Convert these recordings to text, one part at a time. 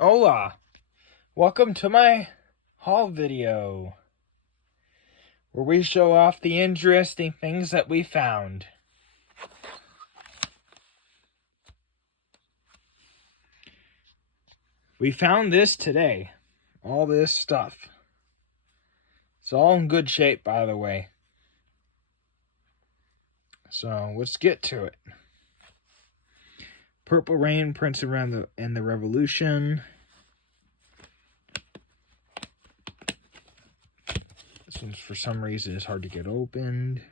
Hola! Welcome to my haul video, where we show off the interesting things that we found. We found this today. All this stuff. It's all in good shape, by the way. So, let's get to it. Purple Rain, Prince and the Revolution. This one's, for some reason, is hard to get opened.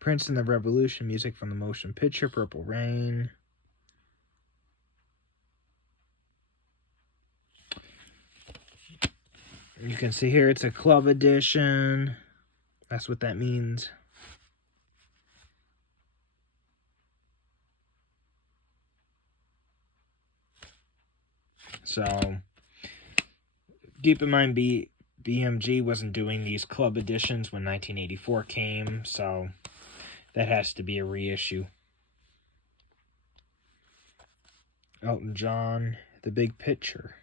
Prince and the Revolution, music from the motion picture, Purple Rain. You can see here it's a club edition. That's what that means. So, keep in mind, BMG wasn't doing these club editions when 1984 came, so that has to be a reissue. Elton John, The Big Picture.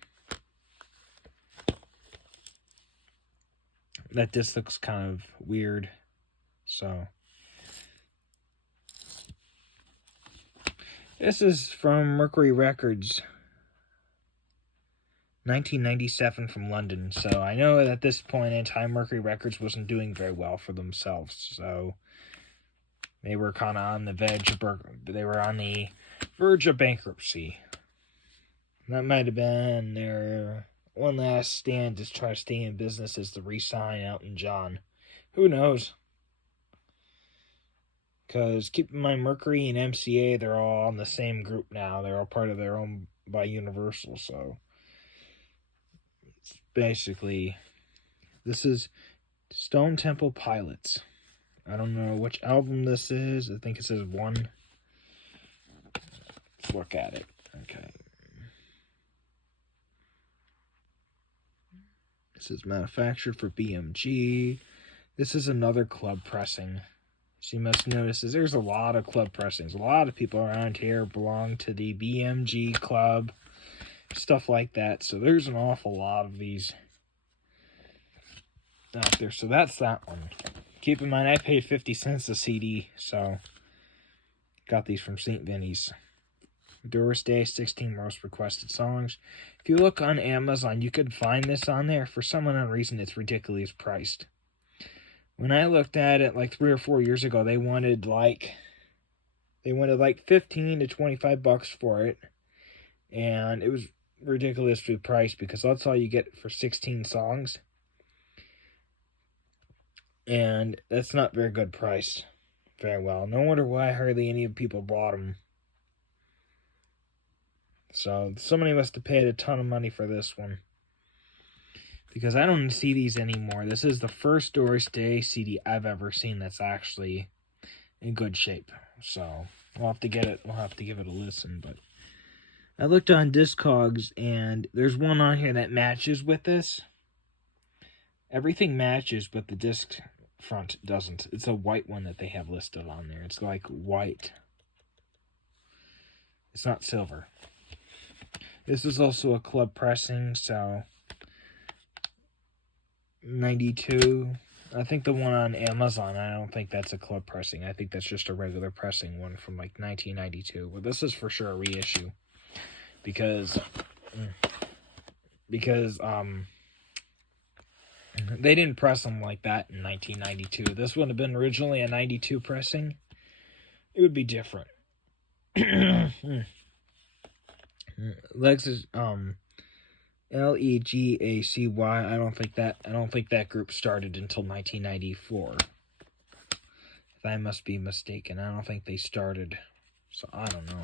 That disc looks kind of weird, so. This is from Mercury Records. 1997 from London. So I know at this point in time, Mercury Records wasn't doing very well for themselves. So they were kind of on the verge of bankruptcy. That might have been their one last stand to try to stay in business, is to re-sign Elton John. Who knows? Because keep in mind, Mercury and MCA, they're all in the same group now. They're all part of their own by Universal. So basically, this is Stone Temple Pilots. I don't know which album this is. I think it says 1. Let's look at it. Okay. This is manufactured for BMG. This is another club pressing. So you must notice there's a lot of club pressings. A lot of people around here belong to the BMG club. Stuff like that. So there's an awful lot of these out there. So that's that one. Keep in mind, I paid 50 cents a CD. So got these from St. Vinny's. Doris Day, 16 most requested songs. If you look on Amazon, you could find this on there. For some unknown reason, it's ridiculously priced. When I looked at it like 3 or 4 years ago, they wanted like 15 to 25 bucks for it. And it was ridiculously priced because that's all you get for 16 songs. And that's not very good price. Very well. No wonder why hardly any people bought them. So somebody must have paid a ton of money for this one, because I don't see these anymore. This is the first Doris Day CD I've ever seen that's actually in good shape. So we'll have to get it. We'll have to give it a listen. But I looked on Discogs, and there's one on here that matches with this. Everything matches, but the disc front doesn't. It's a white one that they have listed on there. It's like white. It's not silver. This is also a club pressing, so 92. I think the one on Amazon, I don't think that's a club pressing. I think that's just a regular pressing one from like 1992. Well, this is for sure a reissue, because they didn't press them like that in 1992. This would have been originally a 92 pressing. It would be different. Lexus Legacy. I don't think that group started until 1994. If I must be mistaken, I don't think they started. So I don't know.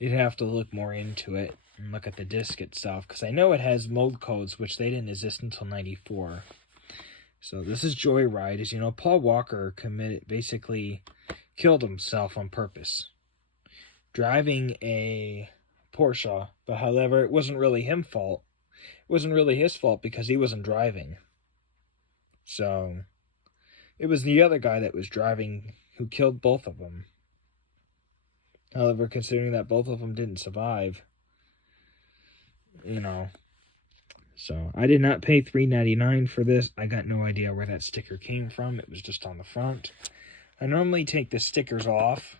You'd have to look more into it and look at the disc itself, because I know it has mold codes, which they didn't exist until 94. So this is Joyride. As you know, Paul Walker basically killed himself on purpose, driving a Porsche. But however, it wasn't really his fault. It wasn't really his fault because he wasn't driving. So it was the other guy that was driving who killed both of them. However, considering that both of them didn't survive, you know. So I did not pay $3.99 for this. I got no idea where that sticker came from. It was just on the front. I normally take the stickers off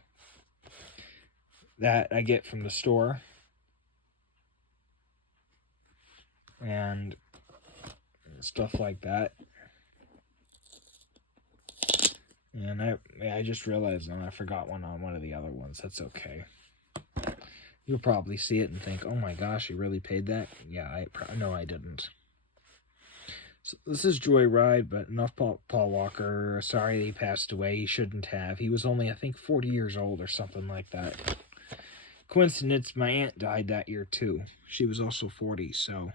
that I get from the store. And stuff like that. And I just realized I forgot one on one of the other ones. That's okay. You'll probably see it and think, oh my gosh, you really paid that? Yeah, no, I didn't. So this is Joyride, but enough Paul Walker. Sorry he passed away. He shouldn't have. He was only, I think, 40 years old or something like that. Coincidence, my aunt died that year too. She was also 40, so...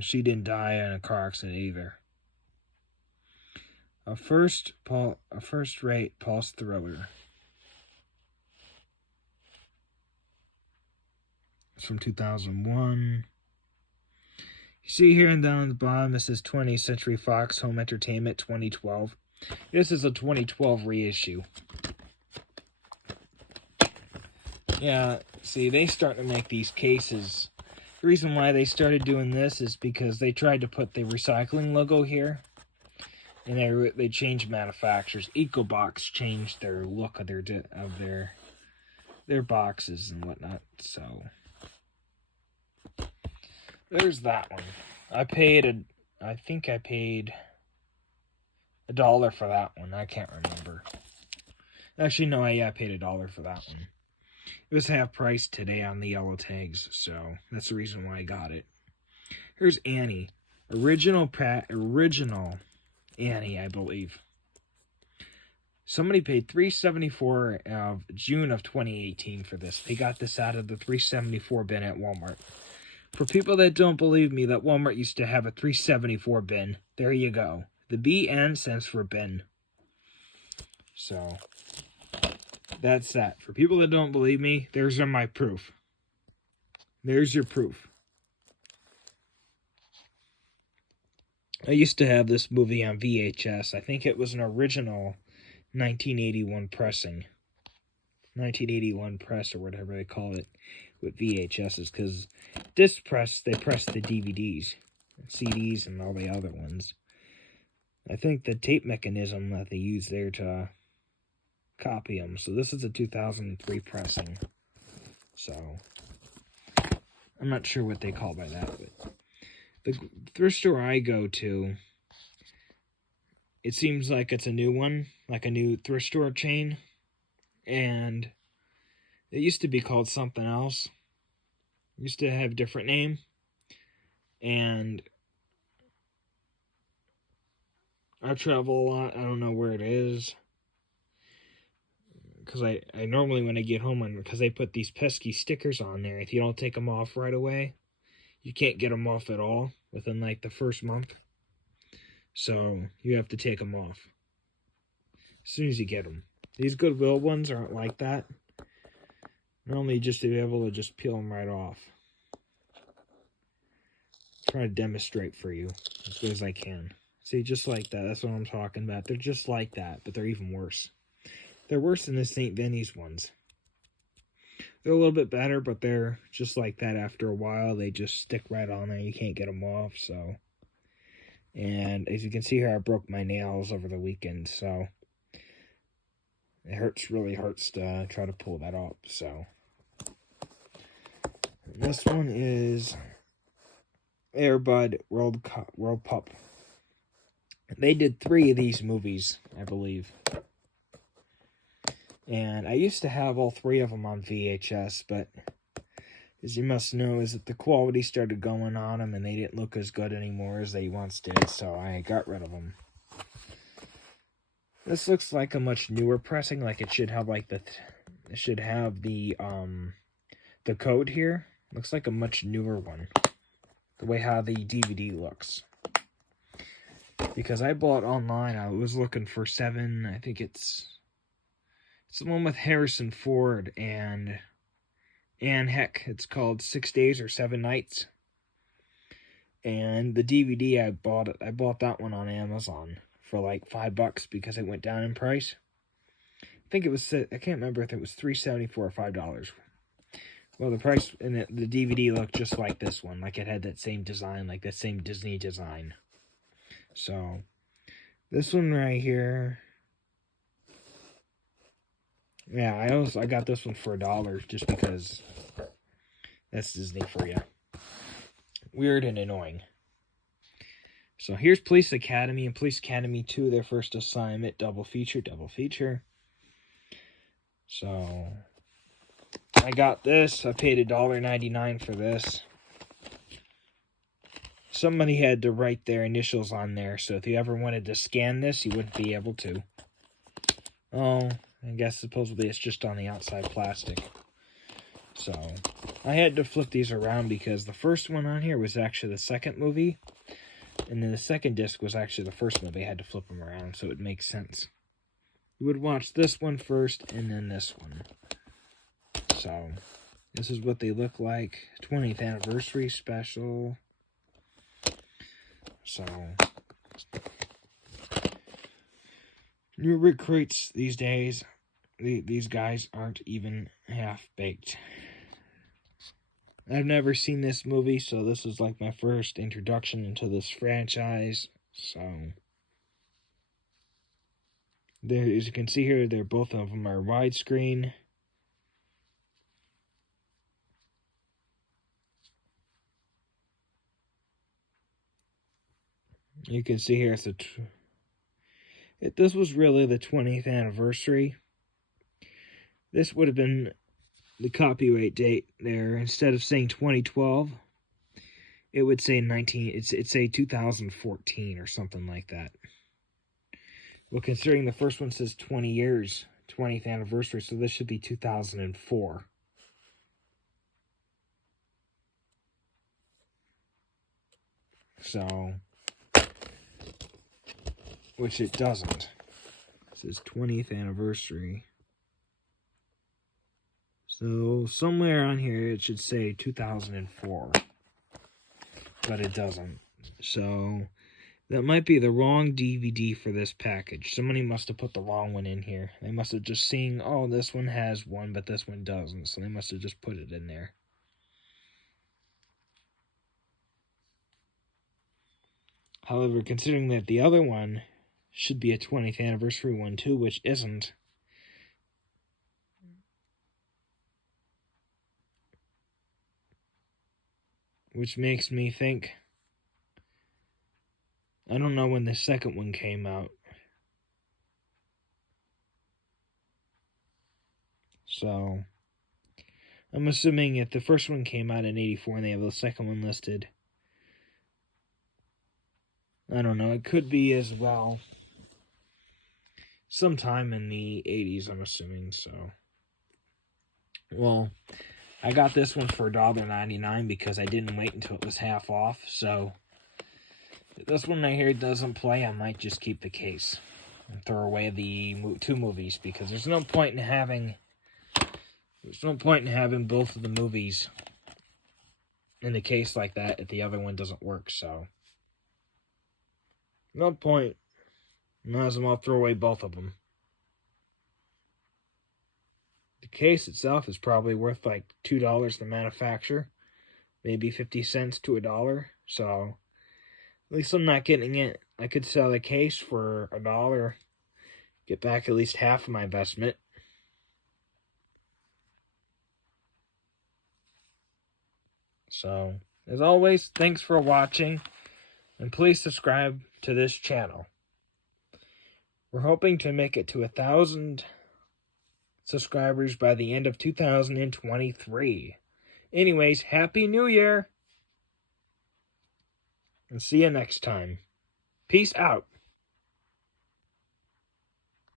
she didn't die in a car accident either. A first-rate pulse thriller. It's from 2001. You see here and down at the bottom, this is 20th Century Fox Home Entertainment 2012. This is a 2012 reissue. Yeah, see, they start to make these cases. The reason why they started doing this is because they tried to put the recycling logo here. And they changed manufacturers. EcoBox changed their look of their boxes and whatnot. So there's that one. I think I paid $1 for that one. I can't remember. Actually, no, I paid $1 for that one. It was half price today on the yellow tags, so that's the reason why I got it. Here's Annie. Original Annie, I believe. Somebody paid $3.74 of June of 2018 for this. They got this out of the $3.74 bin at Walmart. For people that don't believe me that Walmart used to have a $3.74 bin, there you go. The BN stands for bin. So, that's that. For people that don't believe me, there's my proof. There's your proof. I used to have this movie on VHS. I think it was an original 1981 pressing. 1981 press or whatever they call it with VHSs. Because disc press, they press the DVDs, CDs, and all the other ones. I think the tape mechanism that they use there to copy them. So this is a 2003 pressing. So I'm not sure what they call by that, but the thrift store I go to, it seems like it's a new one, like a new thrift store chain, and it used to be called something else. It used to have a different name, and I travel a lot. I don't know where it is, because I normally, when I get home, because they put these pesky stickers on there, if you don't take them off right away, you can't get them off at all within like the first month. So you have to take them off as soon as you get them. These Goodwill ones aren't like that. Normally just to be able to just peel them right off. Try to demonstrate for you as good as I can. See, just like that. That's what I'm talking about. They're just like that, but they're even worse. They're worse than the St. Vinny's ones. They're a little bit better, but they're just like that after a while. They just stick right on there. You can't get them off, so. And as you can see here, I broke my nails over the weekend, so. It really hurts to try to pull that up, so. And this one is Air Bud World Pup. They did 3 of these movies, I believe. And I used to have all 3 of them on VHS, but as you must know, is that the quality started going on them, and they didn't look as good anymore as they once did, so I got rid of them. This looks like a much newer pressing, like it should have like it should have the code here. Looks like a much newer one. The way how the DVD looks. Because I bought online, I was looking for 7, I think it's the one with Harrison Ford and Anne Heck. It's called 6 Days or 7 Nights. And the DVD I bought that one on Amazon for like $5 because it went down in price. think it was, I can't remember if it was $3.74 or $5. Well, the price in the DVD looked just like this one. Like it had that same design, like that same Disney design. So, this one right here. Yeah, I got this one for $1 just because that's Disney for you. Weird and annoying. So here's Police Academy and Police Academy 2, their first assignment, double feature. So I got this. I paid $1.99 for this. Somebody had to write their initials on there, so if you ever wanted to scan this, you wouldn't be able to. Oh, I guess supposedly it's just on the outside plastic. So I had to flip these around because the first one on here was actually the second movie, and then the second disc was actually the first movie. I had to flip them around so it makes sense. You would watch this one first and then this one. So this is what they look like. 20th anniversary special. So new recruits these days, these guys aren't even half-baked. I've never seen this movie, so this is like my first introduction into this franchise. So there, as you can see here, they're both of them are widescreen. You can see here this was really the 20th anniversary. This would have been the copyright date there. Instead of saying 2012, it would say it'd say 2014 or something like that. Well, considering the first one says 20 years, 20th anniversary, so this should be 2004. So, which it doesn't. It says 20th anniversary. So, somewhere on here it should say 2004. But it doesn't. So, that might be the wrong DVD for this package. Somebody must have put the wrong one in here. They must have just seen, oh, this one has one, but this one doesn't. So they must have just put it in there. However, considering that the other one should be a 20th anniversary one too, which isn't. Which makes me think, I don't know when the second one came out. So, I'm assuming if the first one came out in 84 and they have the second one listed, I don't know, it could be as well sometime in the 80s, I'm assuming, so. Well, I got this one for $1.99 because I didn't wait until it was half off, so if this one right here doesn't play, I might just keep the case and throw away the two movies because there's no point in having both of the movies in the case like that if the other one doesn't work, so no point. Might as well throw away both of them. The case itself is probably worth like $2 to manufacture, maybe 50 cents to $1, so at least I'm not getting it. I could sell the case for $1, get back at least half of my investment. So, as always, thanks for watching, and please subscribe to this channel. We're hoping to make it to 1,000 subscribers by the end of 2023. Anyways, Happy New Year! And see you next time. Peace out.